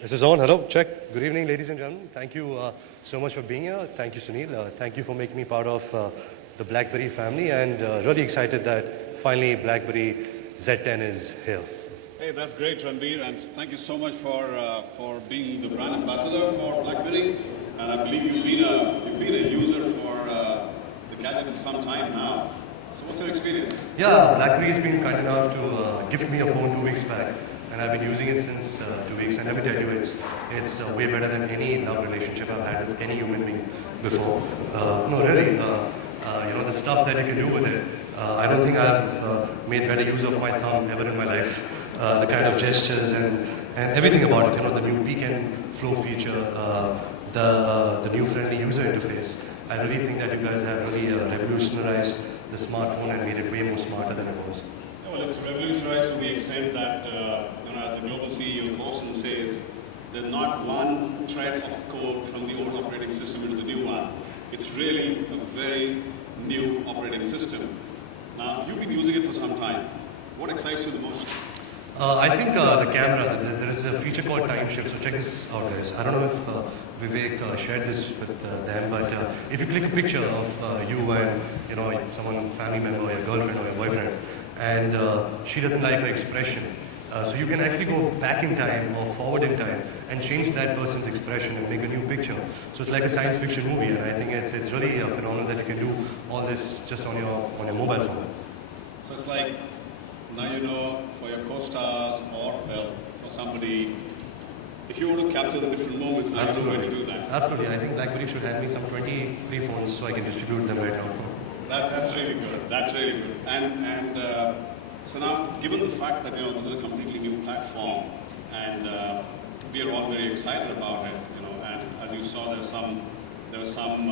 This is on. Hello, check. Good evening, ladies and gentlemen. Thank you so much for being here. Thank you, Sunil. Thank you for making me part of the BlackBerry family, and really excited that finally BlackBerry Z10 is here. Hey, that's great, Ranbir, and thank you so much for being the brand ambassador for BlackBerry. And I believe you've been a user for the gadget for some time now. So, what's your experience? Yeah, BlackBerry has been kind enough to gift me a phone 2 weeks back. And I've been using it since 2 weeks, and let me tell you, it's way better than any love relationship I've had with any human being before. No, really, the stuff that you can do with it, I don't think I've made better use of my thumb ever in my life. The kind of gestures and everything about it, the new peek and flow feature, the new friendly user interface. I really think that you guys have really revolutionized the smartphone and made it way more smarter than it was. Well, it's revolutionized to the extent that, as the global CEO Thorsten says, there's not one thread of code from the old operating system into the new one. It's really a very new operating system. Now, you've been using it for some time. What excites you the most? I think the camera, there is a feature called time shift, so check this out, guys. I don't know if Vivek shared this with them, but if you click a picture of you and someone, family member, or your girlfriend or your boyfriend, and she doesn't like her expression, so you can actually go back in time or forward in time and change that person's expression and make a new picture. So it's like a science fiction movie, and I think it's really a phenomenon that you can do all this just on your mobile phone. So it's like, now you know, for your co-stars or, well, for somebody, if you want to capture the different moments, now you know where to do that. Absolutely. I think BlackBerry should hand me some 20 free phones so I can distribute them right now. That's really good. That's really good. And so now, given the fact that this is a completely new platform, and we are all very excited about it, and as you saw, there were some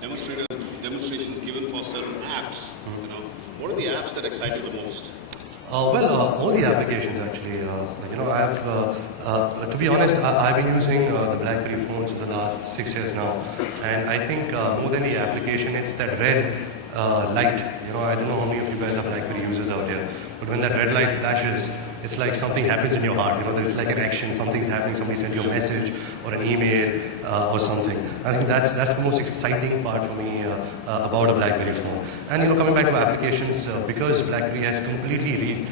demonstrations given for certain apps. What are the apps that excite you the most? All the applications actually. To be honest, I've been using the BlackBerry phones for the last 6 years now, and I think more than the application, it's that red light. I don't know how many of you guys are BlackBerry users out here, but when that red light flashes, it's like something happens in your heart. There's like an action, something's happening. Somebody sent you a message or an email or something. I think that's the most exciting part for me about a BlackBerry phone. And coming back to applications, because BlackBerry has completely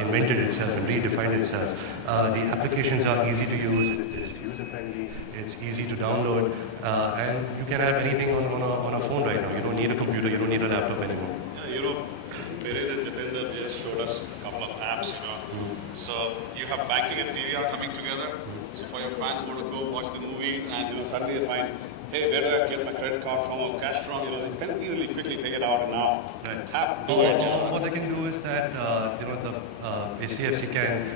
invented itself and redefined itself, the applications are easy to use. It's user friendly. It's easy to download, and you can have anything on a phone right now. You don't need a computer. You don't need a laptop anymore. Yeah, Perin and Jatinder just showed us a couple of apps. So you have banking and PVR coming together. So for your fans who want to go watch the movies, and suddenly they find, hey, where do I get my credit card from or cash from? They can easily, quickly take it out and now tap. What they can do is that the HDFC can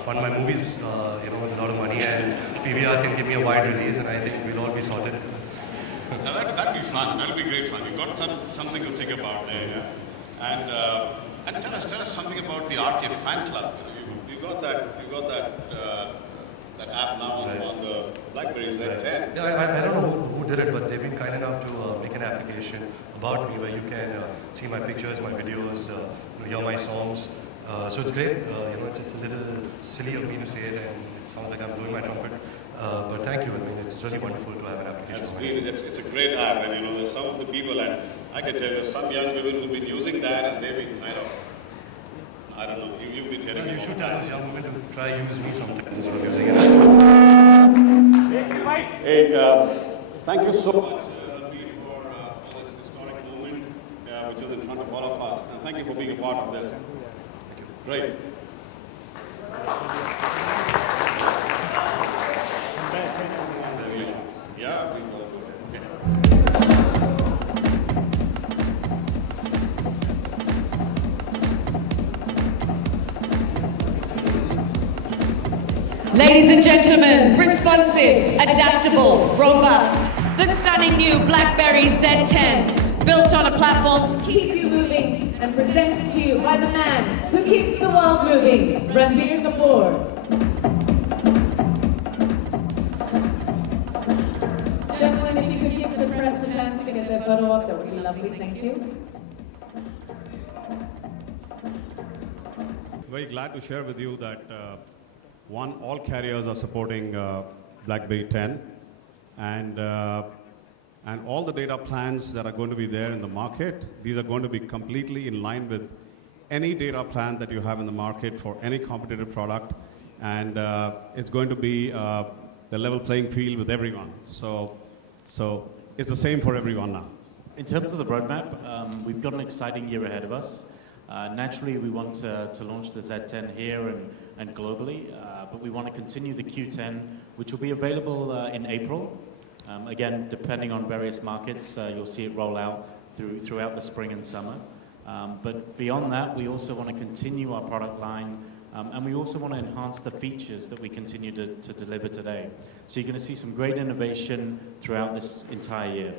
fund my movies with a lot of money, and PVR can give me a wide release, and I think we'll all be sorted. Now that'd be fun. That'll be great fun. We've got something to think about there. Yeah? And tell us something about the RK fan club. You got that app now on the BlackBerry Z10. Yeah, I don't know who did it, but they've been kind enough to make an application about me where you can see my pictures, my videos, hear my songs. So it's great. It's a little silly of me to say it, and it sounds like I'm blowing my trumpet. But thank you. It's really wonderful to have an application. It's a great app, and there's some of the people, and I can tell you, some young women who've been using that, and they've been kind of, I don't know, you've been hearing. You should tell those young women to try use me sometime instead of using it. Hey, thank you so much, Ranbir, for this historic moment, which is in front of all of us, and thank you for being a part of this. Great. Yeah, we will. Ladies and gentlemen, responsive, adaptable, robust, the stunning new BlackBerry Z10, built on a platform to keep you moving and presented to you by the man who keeps the world moving, Ranbir Kapoor. Gentlemen, if you could give the press a chance to get their photo up, that would be lovely, thank you. Very glad to share with you that One, all carriers are supporting BlackBerry 10, and all the data plans that are going to be there in the market, these are going to be completely in line with any data plan that you have in the market for any competitive product, and it's going to be the level playing field with everyone. So it's the same for everyone now. In terms of the roadmap, we've got an exciting year ahead of us. Naturally, we want to launch the Z10 here and globally, but we want to continue the Q10, which will be available in April. Again, depending on various markets, you'll see it roll out throughout the spring and summer. But beyond that, we also want to continue our product line, and we also want to enhance the features that we continue to deliver today. So you're going to see some great innovation throughout this entire year.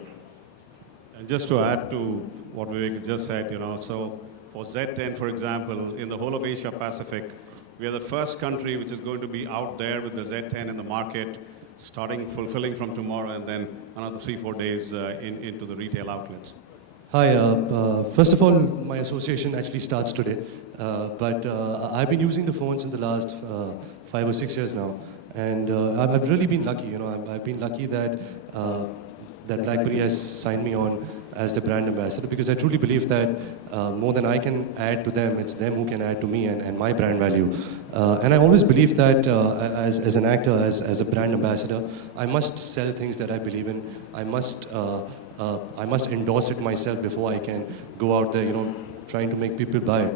And just to add to what Vivek just said, so for Z10, for example, in the whole of Asia Pacific, we are the first country which is going to be out there with the Z10 in the market, fulfilling from tomorrow, and then another 3-4 days into the retail outlets. Hi, first of all, my association actually starts today, but I've been using the phone since the last 5 or 6 years now, and I've really been lucky. I've been lucky that BlackBerry has signed me on as the brand ambassador, because I truly believe that more than I can add to them, it's them who can add to me and my brand value. And I always believe that as an actor, as a brand ambassador, I must sell things that I believe in. I must endorse it myself before I can go out there, trying to make people buy it.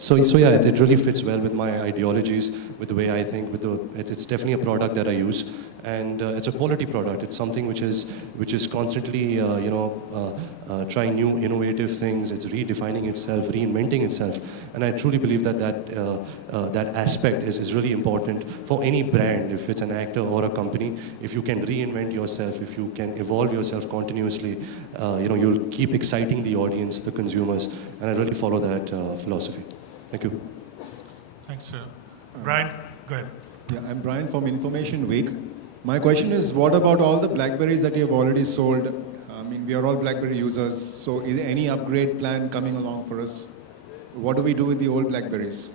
So yeah, it really fits well with my ideologies, with the way I think. It's definitely a product that I use, and it's a quality product. It's something which is constantly, trying new innovative things. It's redefining itself, reinventing itself, and I truly believe that aspect is really important for any brand. If it's an actor or a company, if you can reinvent yourself, if you can evolve yourself continuously, you'll keep exciting the audience, the consumers, and I really follow that philosophy. Thank you. Thanks, sir. Brian, go ahead. Yeah, I'm Brian from Information Week. My question is, what about all the Blackberries that you have already sold? I mean, we are all Blackberry users, so is there any upgrade plan coming along for us? What do we do with the old Blackberries?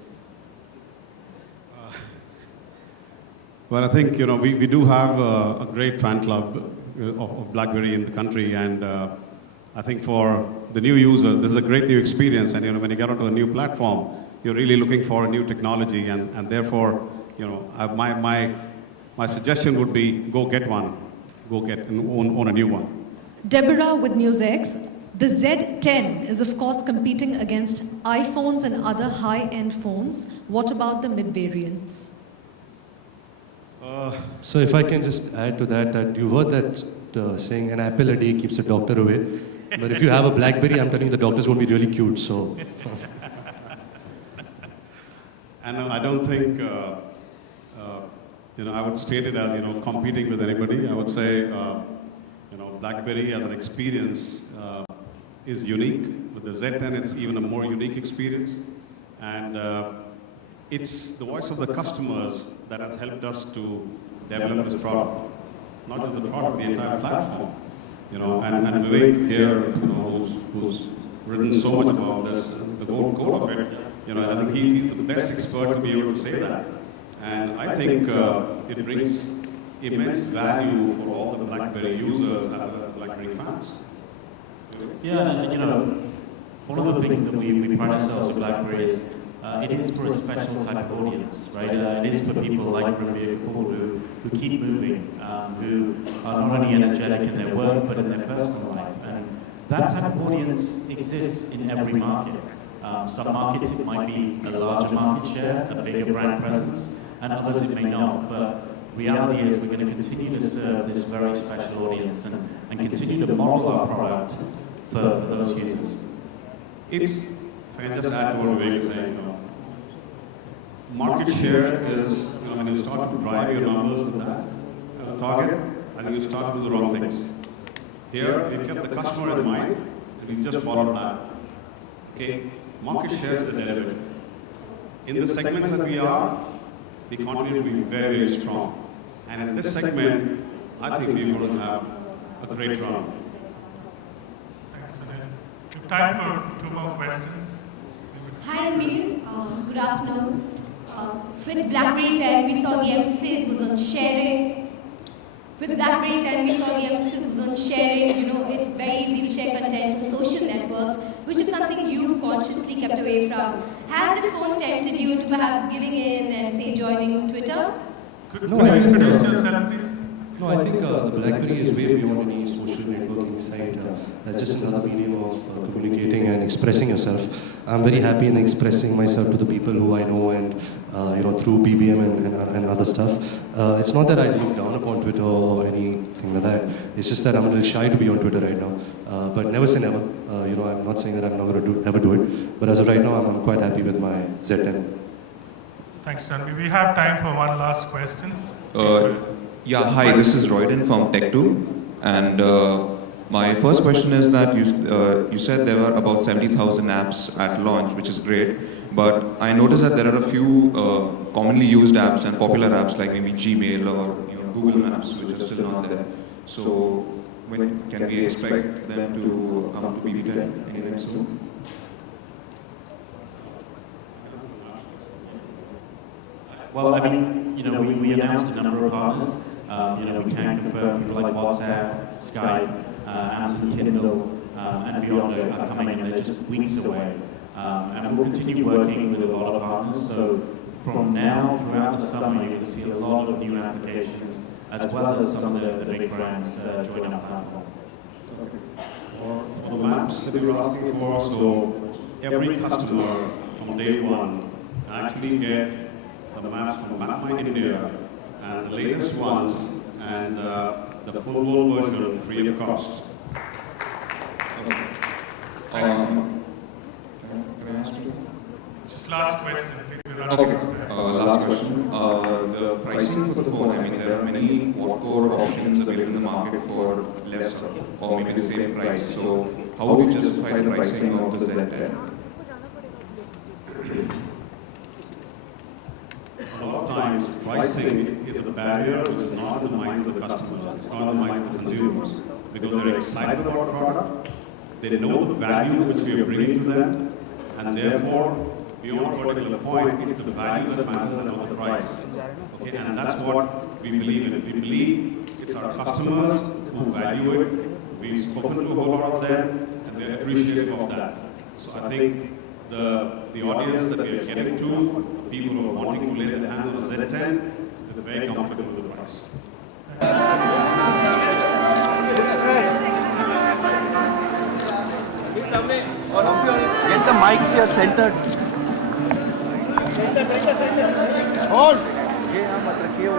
Well, I think, we do have a great fan club of BlackBerry in the country, and I think for the new users, this is a great new experience, and when you get onto a new platform, you're really looking for a new technology, and therefore, my suggestion would be go get one, own a new one. Deborah with NewsX. The Z10 is of course competing against iPhones and other high-end phones. What about the mid-variants? So if I can just add to that you heard that saying, an apple a day keeps a doctor away. But if you have a BlackBerry, I'm telling you, the doctor's going to be really cute. So, and I don't think I would state it as competing with anybody. I would say BlackBerry as an experience is unique. With the Z10, it's even a more unique experience, and it's the voice of the customers that has helped us to develop this product. Not just the product, the entire platform. And Vivek here, who's written so much about this, the core of it, I think he's the best expert to be able to say that. And I think it brings immense value for all the BlackBerry users as well as BlackBerry fans. Yeah, and one of the things that we pride ourselves with BlackBerry is it is for a special type of audience, right? It is for people like Ranbir, Kapoor, who keep moving, who are not only energetic in their work, but in their personal life. And that type of audience exists in every market. Some markets it might be a larger market share, a bigger brand presence, and others it may not. But reality is we're going to continue to serve this very special audience and continue to model our product for those users. If I can just add to what Vivek is saying, market share is, when you start to drive your numbers with that target, I think you start to do the wrong things. Here, we kept the customer in mind, and we just followed that. Okay, market share is a derivative. In the segments that we are, we continue to be very, very strong. And in this segment, I think we're going to have a great run. Thanks, Sunil. We have time for 2 more questions. Hi, Ranbir. Good afternoon. With BlackBerry 10, we saw the emphasis was on sharing. With BlackBerry 10, we saw the emphasis was on sharing. You know, it's very easy to share content on social networks, which is something you've consciously kept away from. Has this phone tempted you to perhaps giving in and, say, joining Twitter? Could No, you I think, introduce yourself, please? No, I think the BlackBerry is way beyond any social networking site. That's just another medium of communicating and expressing yourself. I'm very happy in expressing myself to the people who I know and through BBM and other stuff. It's not that I look down upon Twitter or anything like that. It's just that I'm a little shy to be on Twitter right now. But never say never. I'm not saying that I'm not going to ever do it. But as of right now, I'm quite happy with my Z10. Thanks, Ranbir. We have time for one last question. Yeah, hi, this is Royden from Tech2. And my first question is that you said there were about 70,000 apps at launch, which is great. But I noticed that there are a few commonly used apps and popular apps like maybe Gmail or Google Maps, which are still not there. So when can we expect them to come to BB10 anytime soon? Well, I mean, we announced a number of partners. We can confirm people like WhatsApp, Skype, Amazon Kindle, and beyond are coming, and they're just weeks away. And we'll continue working with a lot of partners. So from now throughout the summer, you will see a lot of new applications, as well as some of the big brands join our platform. For the maps that we were asking for, so every customer from day one actually get the maps from MapMy India and the latest ones and the full version free of cost. Just last question. Okay, last question. The pricing for the phone, I mean, there are many quad-core options available in the market for less or maybe the same price. So how would you justify the pricing of the Z10? A lot of times, pricing is a barrier which is not in the mind of the customers, it's not in the mind of the consumers, because they're excited about the product, they know the value which we are bringing to them, and therefore, beyond a particular point, it's the value that matters and not the price. Okay, and that's what we believe in. We believe it's our customers who value it. We've spoken to a whole lot of them, and they're appreciative of that. So I think the audience that we are getting to, people who are wanting to lay their hands on a Z10, they're very comfortable with the price. Get the mics here centered. Hold. ये हम रखिए वो